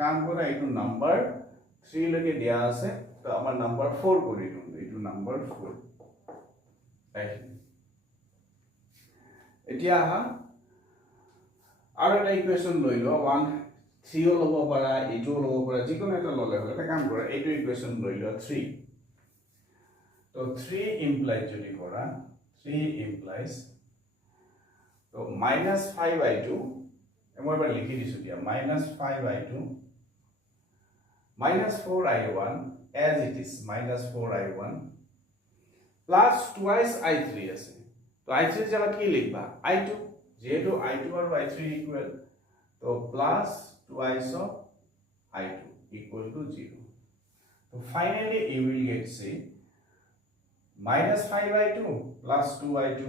কাম কৰা এইটো নাম্বাৰ 3 লৈকে দিয়া আছে তো আমাৰ নাম্বাৰ 4 কৰি দিওঁ এইটো নাম্বাৰ 4 এতিয়া আহা আৰু এটা ইকুৱেশ্যন লৈ লোৱা 1 3 ও ল'ব পাৰা এইটো ল'ব পাৰা যিকোনো এটা ল'লে হ'ল এটা কাম কৰা এইটো ইকুৱেশ্যন লৈ লোৱা 3 তো 3 ইমপ্লাইজ যদি কৰা 3 ইমপ্লাইজ তো -5i2 মই এবাৰ লিখি দিছো দিয়া -5i2 -4i1 as it is -4i1 plus twice i3 আছে তো i3 জায়গাত কি লিখবা i2 যেহেতু i2 আৰু i3 ইকুয়াল তো plus twice of i2 equal to 0 so finally you will get say -5i2 plus 2i2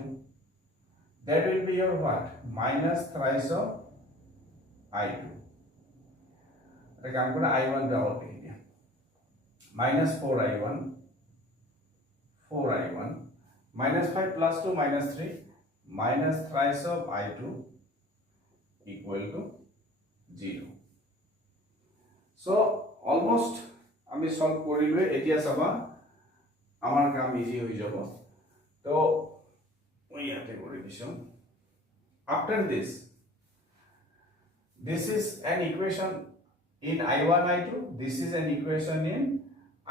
that will be your what minus thrice of i2 এটা কাম কৰা i1 দাও লিখি দিয়া -4i1 4i1 -5 plus 2 -3 minus thrice of i2 equal to 0 so almost আমি solve কৰিলো এতিয়া চাবা আমাৰ কাম ইজি হৈ যাব তো মই ইয়াতে কৰি দিছো after this is an equation in i1 i2 this is an equation in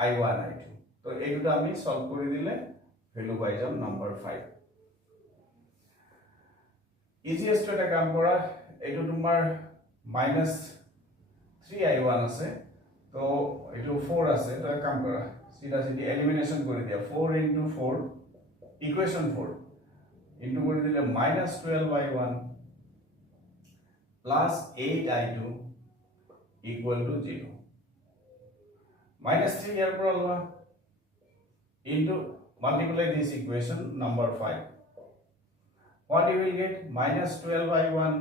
i1 i2 তো এইটো আমি সলভ কৰি দিলে ভ্যালু পাই যাম নাম্বাৰ 5 ইজিয়েস্ট এটা কাম কৰা এইটো তোমাৰ -3i1 আছে তো এইটো 4 আছে তো কাম কৰা সিধা সিধি এলিমিনেশন কৰি দিয়া 4 into 4 ইকুয়েশন 4 ইনটু কৰি দিলে -12i1 plus 8i2 equal to 0 -3 ইয়াৰ পৰা লোৱা into multiply this equation number 5 what you will get -12i1